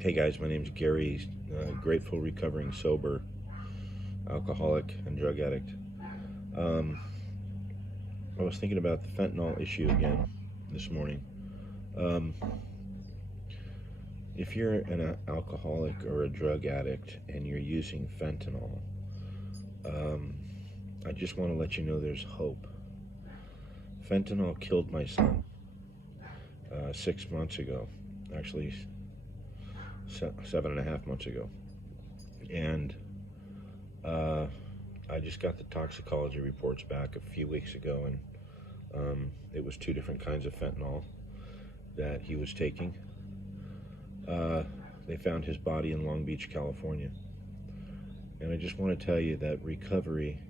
Hey guys, my name's Gary, grateful, recovering, sober, alcoholic, and drug addict. Um, I was thinking about the fentanyl issue again this morning. Um, if you're an alcoholic or a drug addict and you're using fentanyl, um, I just want to let you know there's hope. Fentanyl killed my son 6 months ago, actually 7.5 months ago. And uh, I just got the toxicology reports back a few weeks ago, and it was two different kinds of fentanyl that he was taking. They found his body in Long Beach, California. And I just want to tell you that recovery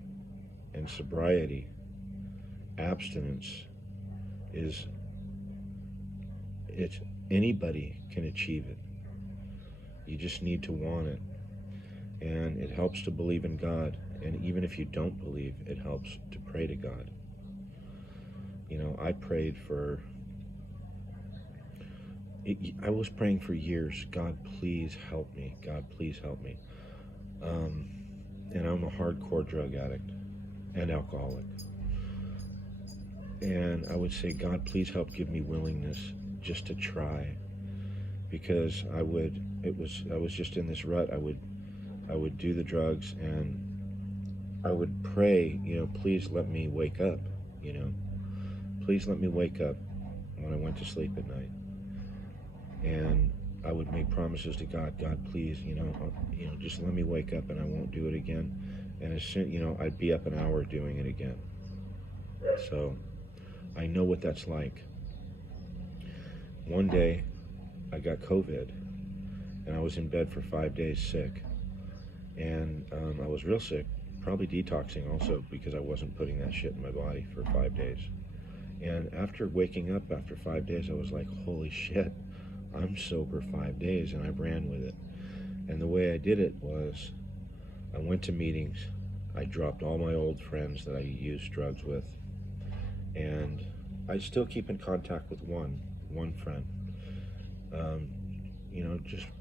and sobriety, abstinence, it's anybody can achieve it. You just need to want it. And it helps to believe in God. And even if you don't believe, it helps to pray to God. You know, I was praying for years, God, please help me. God, please help me. And I'm a hardcore drug addict and alcoholic. And I would say, God, please help give me willingness just to try. Because I was just in this rut. I would do the drugs, and I would pray, please let me wake up, please let me wake up when I went to sleep at night. And I would make promises to God, God, please, just let me wake up and I won't do it again. And as soon, I'd be up an hour doing it again. So I know what that's like. One day I got COVID and I was in bed for 5 days sick. And I was real sick, probably detoxing also because I wasn't putting that shit in my body for 5 days. And after waking up after 5 days, I was like, holy shit, I'm sober 5 days, and I ran with it. And the way I did it was I went to meetings, I dropped all my old friends that I used drugs with, and I still keep in contact with one friend.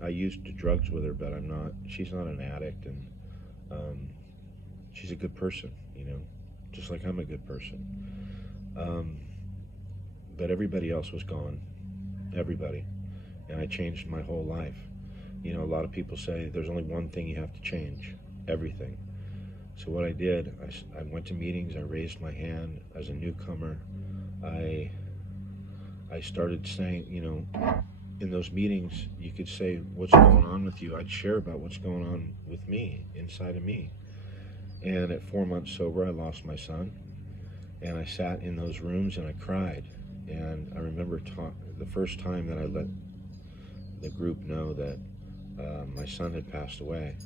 I used drugs with her, but she's not an addict, and she's a good person, just like I'm a good person. But everybody else was gone, everybody, and I changed my whole life. A lot of people say there's only one thing you have to change, everything. So what I did, I went to meetings, I raised my hand as a newcomer. I started saying, in those meetings, you could say, what's going on with you? I'd share about what's going on with me, inside of me. And at 4 months sober, I lost my son. And I sat in those rooms and I cried. And I remember the first time that I let the group know that my son had passed away,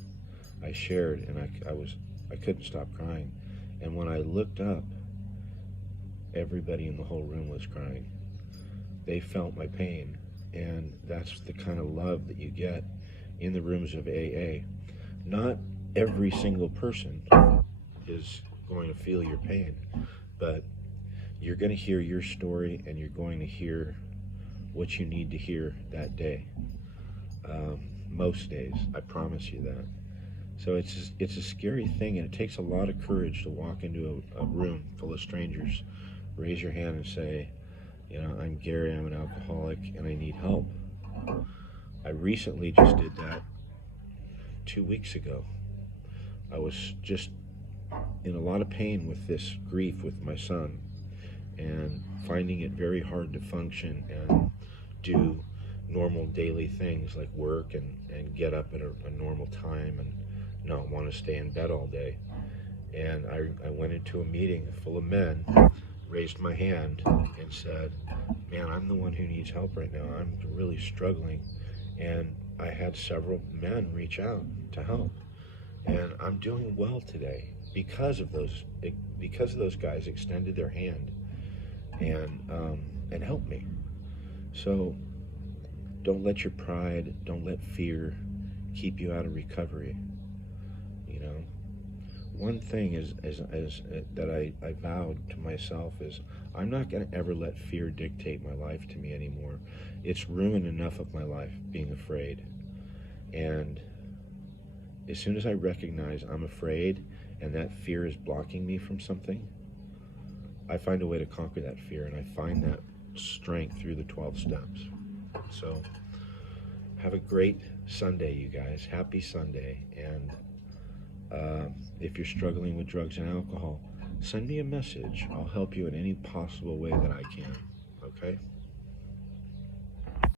I shared, and I couldn't stop crying. And when I looked up, everybody in the whole room was crying. They felt my pain. And that's the kind of love that you get in the rooms of AA. Not every single person is going to feel your pain, but you're going to hear your story, and you're going to hear what you need to hear that day. Most days, I promise you that. So it's a scary thing, and it takes a lot of courage to walk into a room full of strangers, raise your hand and say, I'm Gary, I'm an alcoholic, and I need help. I recently just did that 2 weeks ago. I was just in a lot of pain with this grief with my son, and finding it very hard to function and do normal daily things like work and get up at a normal time and not want to stay in bed all day. And I went into a meeting full of men, raised my hand and said, man, I'm the one who needs help right now. I'm really struggling. And I had several men reach out to help. And I'm doing well today because of those guys extended their hand and helped me. So don't let your pride, don't let fear keep you out of recovery. One thing is that I vowed to myself is I'm not going to ever let fear dictate my life to me anymore. It's ruined enough of my life being afraid. And as soon as I recognize I'm afraid and that fear is blocking me from something, I find a way to conquer that fear, and I find that strength through the 12 steps. So have a great Sunday, you guys. Happy Sunday. And if you're struggling with drugs and alcohol, send me a message. I'll help you in any possible way that I can. Okay?